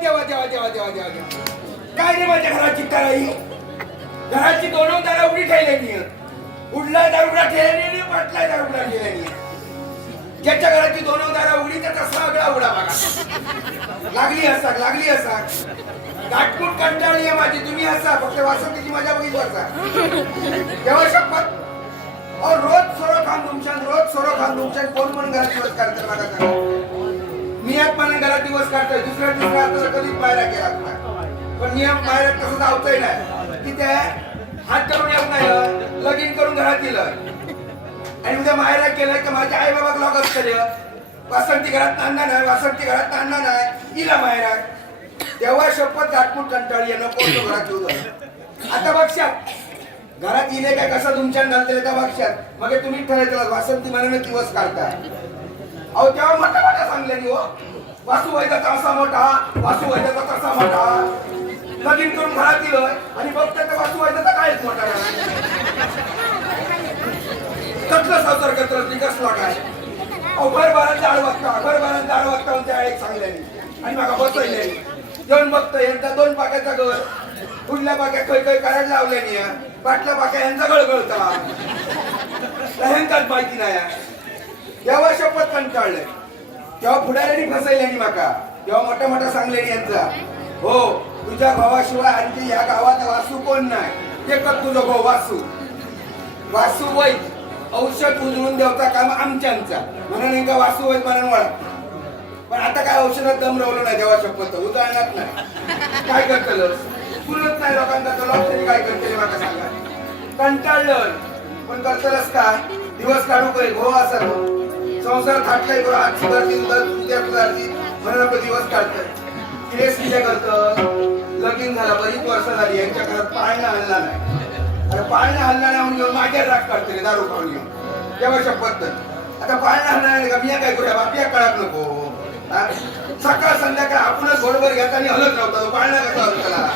देवा देवा देवा देवा देवा देवा काय रे माझ्या घराची तराई? घराची दोन दारा उडी ठेवलेली उडला दारुगडा ठेवलेली वाटला दारुगडा ठेवलेली ज्याच्या घराची दोन दारा उडी त्याचा सगळा उडा बघा. लागली असा लागली असा गाठकूट कंटाळली आहे माझी तुम्ही असा फक्त वाचत तिची मजा बघित वाचा तेव्हा शपथ. और रोज सोरो खान तुमच्या रोज सोरो खान तुमच्या कोण कोण घरात नमस्कार बघा मी एक घरात दिवस काढतोय दुसऱ्या दुसऱ्या हाताला कधीच पायऱ्या केला नाही. पण नियम पायऱ्या कसं धावतोय नाही तिथे हात करून येत नाही लगीन करून घरात दिलं आणि उद्या मायरा केलं की माझ्या आई बाबा लॉगच केलं. वासंती घरात आणणार नाही वासंती घरात आणणार नाही इला मायरा तेव्हा शपथ गाठपूट कंटाळी येणं नको घरात येऊ आता बक्षात घरात येणे काय कसं तुमच्या घालते त्या बक्षात मग तुम्ही ठरायचं वासंती मनाने दिवस काढता. अहो तेव्हा मोठ्या हो, मोठा सांगले हो वासू वैद्याचा असा मोठा वासू वैद्याचा तसा मोठा. लगीन करून घरात दिलं आणि बघता तर वासू वैद्याचा काहीच मोठा कसलं संसार कत्र कसला काय? अहो घर बारात दाळ वाजता घर बारात दाळ वाजता म्हणून त्या एक सांगल्यानी. आणि माका बसवले जेवण बघतो यांचा दोन पाक्याचा घर पुढल्या पाक्या खै खै करायला लावल्यानी पाटल्या पाक्या यांचा गळगळता. ह्यांकाच माहिती नाही तेव्हा शपथ कंटाळलंय तेव्हा पुढाऱ्यांनी फसायल्यानी माका. तेव्हा मोठा मोठा सांगल्यानी यांचा. हो तुझ्या भावाशिवाय आणखी या गावात वासू कोण नाही ते कर तुझं भाऊ वासू. वासू वैद औषध उजळून देवता काम आमच्यांचा. म्हणून एका वासू वैद म्हणून वळा पण आता काय औषधात दम रवलं नाही देवा शपथ? उजळणार नाही. काय करतलं पुरत नाही लोकांचा तर लोक. काय करतले मला सांगा. कंटाळलं. पण करतलच का? दिवस काढू काही हो असा. संसार थाटलाय बरं आज सुधारती उद्या उद्या सुधारती म्हणून आपलं दिवस काढतोय. केस किती करतं. लगीन झाला बरीच वर्ष झाली यांच्या घरात पाळणा हल्ला नाही. अरे पाळणा हल्ला नाही म्हणून घेऊन माझ्या राग काढते दारू खाऊन घेऊन तेव्हा शपथ आता पाळणा हल्ला नाही का मी काय करूया? बापिया कळत नको. सकाळ संध्याकाळ आपणच बरोबर घेता आणि हलत राहतो. पाळणा कसा होतो त्याला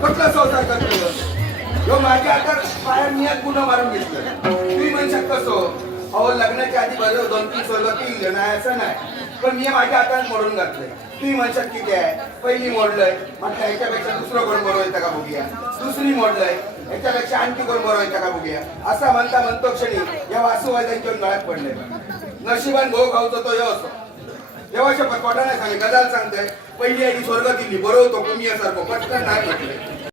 कुठला संसार करतो ह्यो माझ्या आता पाया मी गुन्हा मारून घेतलं तुम्ही म्हणशात कसो अहो लग्नाच्या आधी बरं दोन तीन सोडलं की नाही असं नाही. पण मी माझ्या हातात मोडून घातलंय. तुम्ही म्हणशात किती आहे पहिली मोडलंय मग त्याच्यापेक्षा दुसरं कोण बरोबर येतं का बघूया? दुसरी मोडलंय याच्यापेक्षा आणखी कोण बरोबर येतं का बघूया? असा म्हणता म्हणतो क्षणी या वासुवाद्यांच्या गळ्यात पडले. नशिबान भाऊ खाऊतो तो यो असो. देवाच्या पटवाटा नाही सांगे गजाल सांगताय पहिली आधी स्वर्ग दिली बरोबर तो कमी सारखं पटकन नाही म्हटलंय